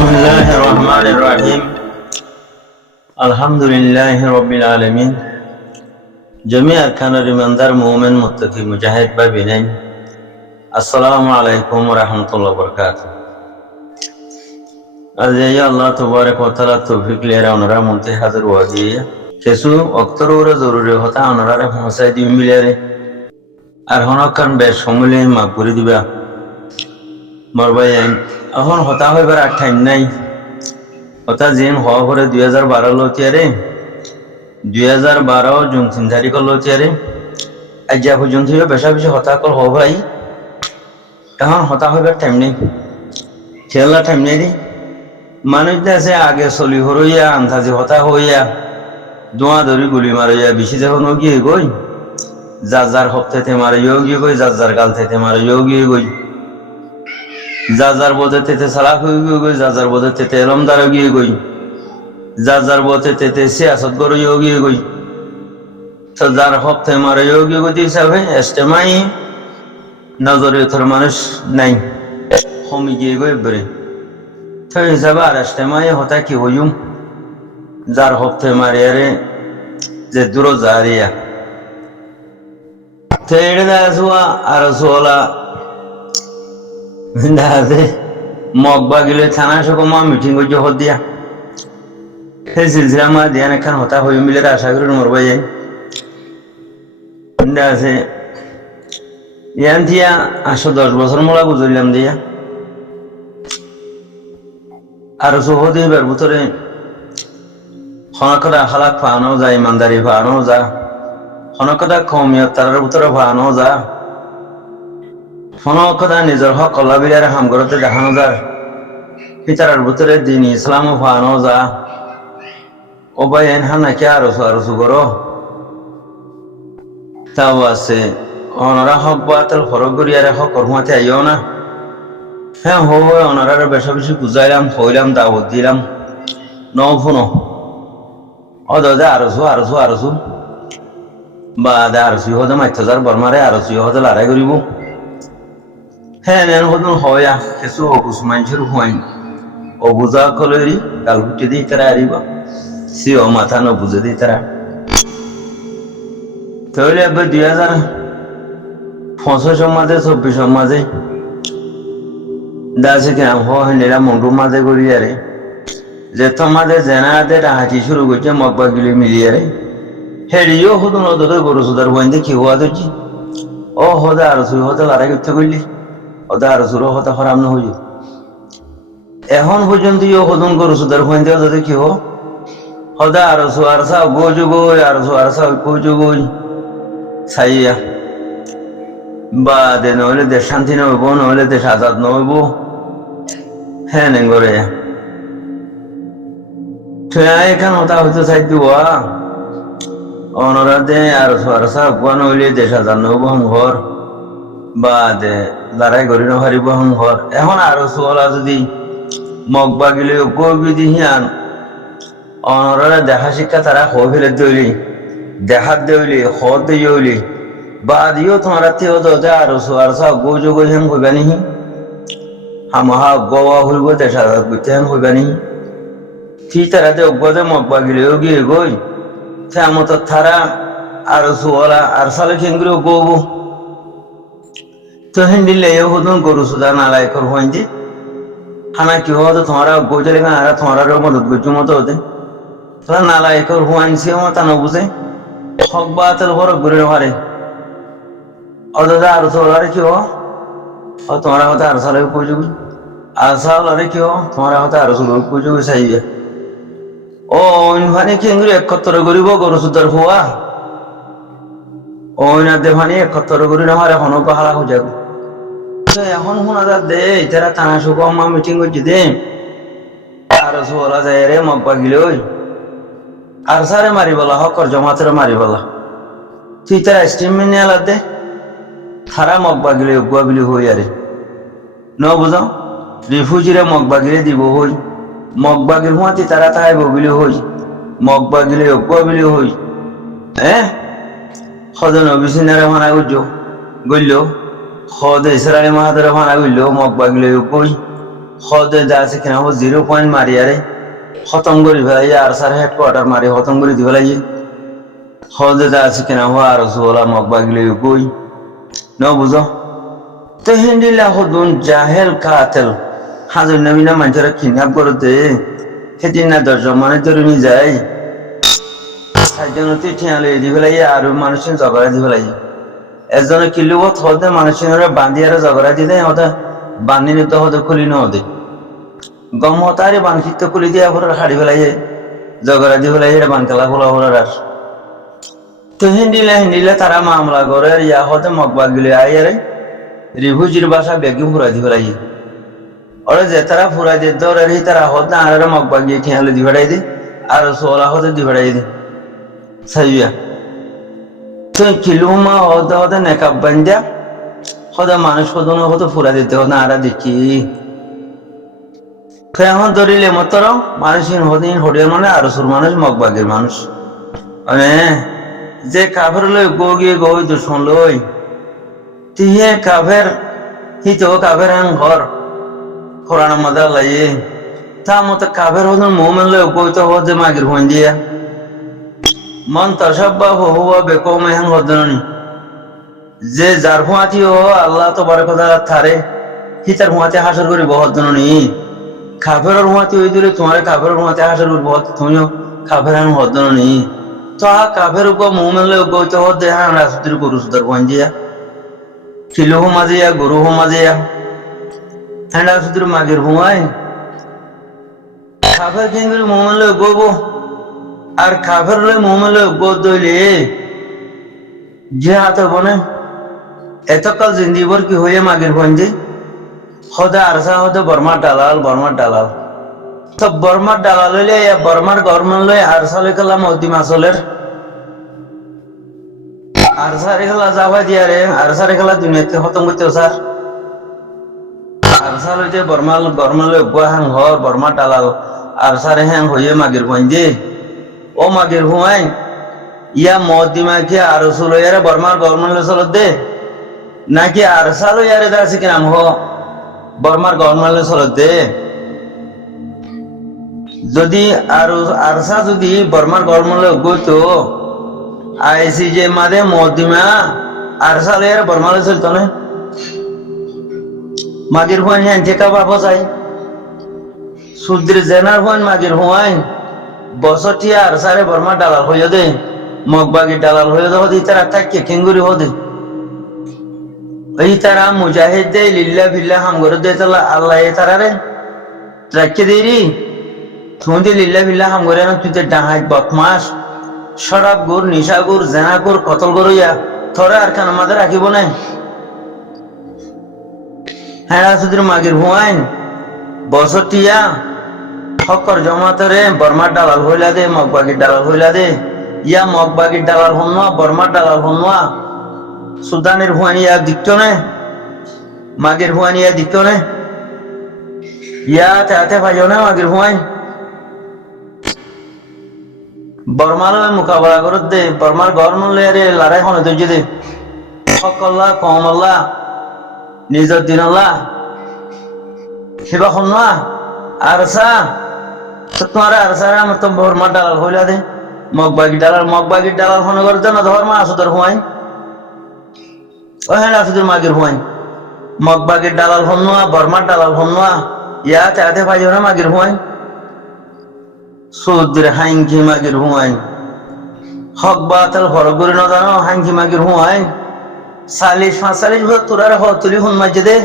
Bismillahirrahmanirrahim. Alhamdulillahi Rabbil Alamin. Jami arkanul imandar mu'min muttaqi mujahid babinain. Assalamu alaikum warahmatullahi wabarakatuh. Azza Allah tabarak wa taala tawfiq lera onara munte hadir wadiya. Kesu oktorora zaruri hota onara pahsai di milere. Ar honakan be somule makuri diba. Marbayan এখন হতা হইবার আর time নাই হতা যেন হওয়া করে 2012 লতিয়ারে 2012 June 3 তারিখ লতিয়ারে আজ্ঞা পর্যন্ত বেশা বেশি হতা কল হব ভাই এখন হতা হইবার টাইম নেই খেলা টাইম নেই মানুষ আছে আগে চলি হরইয়া আন্দাজি হতা হইয়া দোয়া ধরি গুলি মারিয়া বেশি যখন গিয়ে গই যার যার হপ্তাতে মারিও গিয়ে গই যার যার গাল থেকে মারিও গিয়ে গই যার বোধে তেতে সালাক হয়ে গই যার বোধে তেতে এলমদার গিয়ে গই যার বোধে তেতে সিয়াসত করে গিয়ে গই তো যার হপ্তাহে মারে গিয়ে গতি হিসাবে এস্টেমাই নজরিয়তের মানুষ নাই কমি গিয়ে গই বেড়ে তো হিসাবে আর এস্টেমাই হতা কি হইম যার হপ্তাহে মারিয়ারে যে দূর জারিয়া তো এটা দেখা আর সোলা মগবা গেলে থানা সকমা মিটিং করছে হত দিয়া সেই সিলসিলা মা দিয়ান এখন হতা হয়ে মিলে আশা করি মরবাই যাই আছে ইয়ান দিয়া 8-10 বছর মোলা বুঝলাম দিয়া আর সহজ এবার ভিতরে হনকটা হালাক পাওয়ানো যায় ইমানদারি পাওয়ানো যা হনকটা কমিয়ত তার ভিতরে পাওয়ানো যা ফনকদা নিজের হক অল্লাবিলারে হাম করতে দেখানো যায় ফিতারার ভিতরে দিন ইসলামও ফানো যা ও ভাই এনহা নাকি আরসু করো তাও আছে ওনারা হক বাতিল ফরক করিয়ারে হক কর্মাতে আইও না হ্যাঁ হো ওনারা বেশা বেশি বুঝাইলাম হইলাম দাওয়াত দিলাম নফুনো ও দাদা আরসু বা দা আরসু হতে মাইথাজার বর্মারে আরসু হতে লড়াই করিব হ্যাঁ নেন হদন হয়া কিছু অবুজ মানুষের হুয়াইন অবুজা কলেরি গালগুটি দিয়ে তারা আরিবা সিও মাথা নবুঝে দিয়ে তারা তাহলে এবার 2025 মাঝে 24 মাঝে দাসে কিনা হেনেরা মন্ডু মাঝে করি আরে যে তোমাদের জেনাতে হাঁটি শুরু করছে মগবা গিলি মিলিয়ারে হেরিও হদন ওদের গরু সুদার বইন্দে কি হওয়া দেখছি ও হদে আর সুই হতে লড়াই করতে করলি ওদের আর সুরো হতে খারাপ না হইল এখন পর্যন্ত হদন গরু সুদার বইন্দে ওদের কি হো হদা আর সু আর সা গোজু গই আর সু আর সা গোজু গই সাইয়া বা দে নইলে দেশ শান্তি নইব নইলে দেশ আজাদ নইব হ্যাঁ নেঙ্গরে এখান হতা হইতে চাই দিবা অনরা দে আর সু আর সা গুয়া নইলে দেশ আজাদ নইব ঘর বা দে লড়াই করি নহারিব ঘর এখন আরো সোলা যদি মগবা গেলে গই দিহিয়ান অনরা দেখা শিক্ষা তারা হয়ে ফেলে দইলি দেখাত দেউলি হদ দিউলি বা দিও তোমার তেও দে আর সু আর সা গোজো গই হেম হইবা নিহি হামহা গোয়া হইব দেশ আজাদ করতে হেম হইবা নিহি ঠিক তারা দে গদে মগবা গেলে গিয়ে গই মত তারা আর সোলা আর সালে খেঙ্গুলো গবো তো হিন্দিলে হদন গরু সুদা নালাই কর হইndi হানা কি হতো তোমারা গোজলে না আর তোমারা মদত গজু মতো হতে তোরা নালাই কর হইনছি মতা ন বুঝে হক বাতিল বড় করে হারে অদা আর তোলারে কি হো ও তোমারা হতে আর সালে কইজু আর সালে কি হো তোমারা হতে আর সুলো কইজু চাইবে ও ইনভানি কেঙ্গুরে একত্র করিব গরু সুদার হওয়া ওইনা দেভানি একত্র করি না হারে হনক হালা হয়ে যাবে এখন শোনা যা দে তারা টানা শুকমা মিটিং করছি দে আর সোলা যায় রে মগবা গিলে ওই আর সারে মারি বলা হকর জমাতের মারি বলা তুই তারা স্টিম মিনে আলা দে থারা মগবা গিলে গুয়া বিলি হই আরে ন বুঝাও রিফিউজিরে মগবা গিলে দিব হই মগবা গিল হুঁয়াতি তারা তাইব বিলি হই মগবা গিলে গুয়া বিলি হই হ্যাঁ সদন অবিচিনারে মানা গইল খদে ইসরায়েলি মাহাদের ফানা গইল মগবা গিলে কই হদে যা আছে কিনা 0 পয়েন্ট মারিয়ারে খতম করে ফেলাই আর স্যার হেডকোয়ার্টার মারি খতম করে দি ফেলাই হদে যা আছে কিনা আর সোলা মগবাগিলে কই ন বুঝো তো হিন্দিলা হদুন জাহেল কাতেল হাজার নবীনা মানুষেরা কিডন্যাপ করতে সেদিন না 10জন মানে ধরে নিয়ে যায় 6জন ঠিয়ালে দি ফেলাই আর মানুষের ঝগড়া দি ফেলাই এজনে কিলোবত হদে মানুষের বান্ধিয়ারে ঝগড়া দি দেয় ওটা বান্ধি নিতে হদে খুলি ন হদে গম হতারে বানখিত খুলি দিয়ে আপনার হাড়ি ফেলাই ঝগড়া দি ফেলাই বান খেলা খোলা হলার আর তো হিন্দিলা তারা মামলা করে ইয়া হতে মগবাগ গিলে আইয়ারে রিভুজির বাসা বেগি ফুরাই দি ফেলাই ওরা যে তারা ফুরাই দিয়ে দৌড়ে রি তারা হত না আর মগবাগ গিয়ে ঠিয়ালে দি ফেলাই দি আর সোলা হতে দি ফেলাই দি সাইয়া তো কিলুমা হতে হতে নেকাব বান্ধা হতে মানুষ হতো হতে ফুরা দিতে হতো না আর দেখি এখন ধরিলে মতর মানুষের হদিন হরিয়ার মানে আর সুর মানুষ মগবাগের মানুষ মানে যে কাফের লই গো গিয়ে গই দুশ্মন লই তিহে কাফের হিত কাফের হাং ঘর কোরআন মাদা লাইয়ে তা মতো কাফের হদন মোমেন লই গই তো হদে মাগির হইন দিয়া মন তসাব্বা হুয়া বেকমে হাং হদননি যে যার হুয়াতি ও আল্লাহ তো বড় কথা থারে হিতার হুয়াতে হাসর করি বহদননি কাফের হুয়াতি ওই দিলে তোমার কাফের হুয়াতে হাসর করি বহত তুমিও কাফের হাং হদননি তো কাফের উপর মোমেন লই গই তো হদে হাং রাসুতির গরু সুদার হইন দিয়া কিলো মাজিয়া গরু মাজিয়া হ্যাঁ রাসুতির মাগির হুয়াই কাফের কিংগুলি মোমেন লই গবো আর কাফের লই মোমেন লই গো দইলে যে হাতে বনে এতকাল জিন্দিবর কি হয়ে মাগির হইন হদে আরসা হদে বর্মার ডালাল তো বর্মার ডালাল হইলে বর্মার গভর্নমেন্ট লই আরসা লই খেলাম অদিম আসলের আরসারে খেলা যাবা দিয়া রে আরসারে খেলা দুনিয়াতে খতম করতে স্যার আরসা লইতে বর্মাল গভর্নমেন্ট লই গুয়া হাং হর বর্মার ডালাল আরসারে হ্যাং হইয়ে মাগির হইন ও মাগির হুয়াই ইয়া মদিমা কি আরসু লইয়ারে বর্মার গভর্নমেন্ট লই চলত দে নাকি আরসা লইয়ারে দাসি কি নাম হ বর্মার গভর্নমেন্ট লই চলত দে যদি আরসা যদি বর্মার গভর্নমেন্ট লই গইতো আইসি যে মাদে মদিমা আরসা লইয়ারে বর্মা লই চলত না মাগির হুয়াই হ্যাঁ ঠেকা বাপ চাই সুদ্র জেনার হুয়াই মাগির হুয়াই বছরটিয়া আরসারে বর্মা ডালাল হইয়া দে মগবাগি ডালাল হইয়া দে হদি তারা থাকিয়ে খেঙ্গুরি হদে ওই তারা মুজাহিদ দে লিল্লা ফিল্লা হামগর দে তালা আল্লাহ তারারে রাখিয়ে দেরি তুমি লিল্লা ফিল্লা হামগরে না তুই ডাহাই বদমাস শরাব গুর নিশা গুর জেনা গুর কতল গরইয়া থরে আর কেন আমাদের রাখিব না হ্যাঁ রাসুদ্র মাগির হুয়াইন বছরটিয়া হকর জমাতরে বর্মার ডালাল হইলা দে মগবাগির ডালাল হইলা দে ইয়া মগবাগির ডালাল হনওয়া বর্মার ডালাল হনওয়া সুদানের হুয়ানিয়া দিকতনে মাগির হুয়ানিয়া দিকতনে ইয়া তাতে ভাইও না মাগির হুয়াইন বর্মালয় মোকাবেলা করত দে বর্মার গভর্নমেন্ট লইয়ারে লড়াই হনে ধৈর্য দে হকল্লা কমল্লা নিজর দিন আল্লাহ সেবা হনওয়া আরসা তোমার আরসারে আমার তো বর্মার ডালাল হইলা দে মগবাগির ডালাল হনে করে না ধর্ম আসুদর হুয়াইন ও হ্যাঁ আসুদের মাগির হুয়াইন মগবাগির ডালাল হনওয়া বর্মার ডালাল হনওয়া ইয়া তাতে ভাইও না মাগির হুয়াইন সুদ্র হাইঙ্কি মাগির হুয়াইন হক বাতাল হরগুরি ন জানো হাইঙ্কি মাগির হুয়াইন 40-45 বছর তোরারে হতুলি হুন মাঝে দে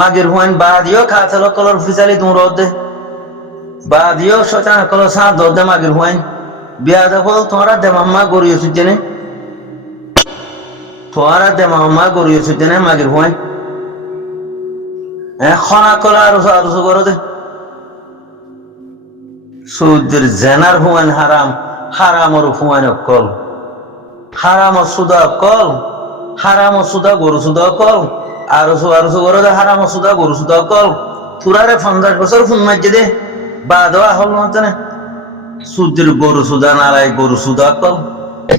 মাগির হুয়াইন বাদিও খাতাল কলর ফিজালি তুমি দে বাদিও শতান কলর সা দে মাগির হুয়াইন বিয়া দেখল তোমরা দেমাম্মা গড়িয়ে সুজেনে তোরা দেমাম্মা গড়িয়ে সুজেনে মাগির হুয়াইন খনা কলা আরো করো দে সুদের জেনার হুয়াইন হারামর হুয়াইন কল হারামর সুদা কল হারামর সুদা গরু সুদা কল আরো করো দে হারামর সুদা গরু সুদা কল তুরারে 50 বছর ফোন মারছে দে বা দেওয়া হল না সুদের গরু সুদা নালাই গরু সুদা কল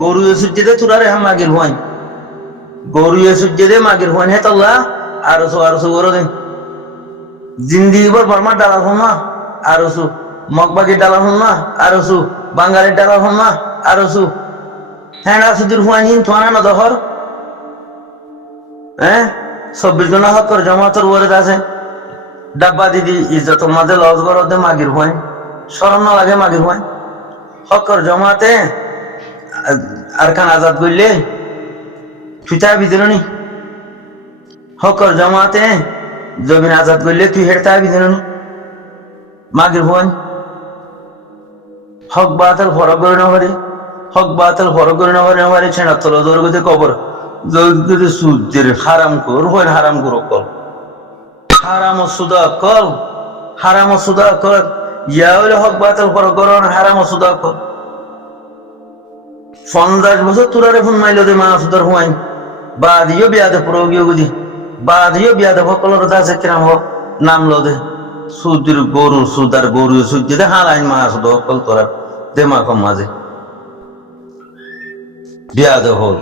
গরু সুজে দে তুরারে হাম মাগির হুয়াইন গরু সুজে দে মাগির হুয়াইন হে তল্লা আরো করো দে জিন্দিগি ভর বর্মা ডালা হন না আর সু মগবাগি ডালা হন না আর সু বাঙালির ডালা হন না আর সু হ্যাঁ সুদূর হুয়াইন থানা না দহর হ্যাঁ 24 জন হকর জমাতর ওরে আছে ডাব্বা দিদি ইজ্জত মাঝে লস গরদে মাগির হুয়াইন শরম না লাগে মাগির হুয়াইন হকর জমাতে আর খান আজাদ করলে তুই তা বিদিলনি হকর জমাতে জমিন আজাদ করলে তুই হেঁটে বিদিলনি মাগির হুয়াইন হক বাতাল ফরক করে না পারে হক বাতাল ফরক করে না পারে ছেঁড়া তল জোর গতি কবর জোর সূর্যের হারাম কর হয় হারাম কর কল হারাম সুদা কল হারাম সুদা কল ইয়া হইলে হক বাতাল ফরক কর হারাম সুদা কল 50 বছর তুরারে ফোন মাইলো দে মা সুদার হুয়াইন বাদিও বিয়াদে প্রয়োগীয় বুঝি বাদিও বিয়াদে সকলের দাসে কিরাম হোক নাম লো দে সূর্যের গরু সুদার গরু সূর্য দে হারাইন মা সুদা কল তোরা দে মা কম মাঝে বিয়াদে হল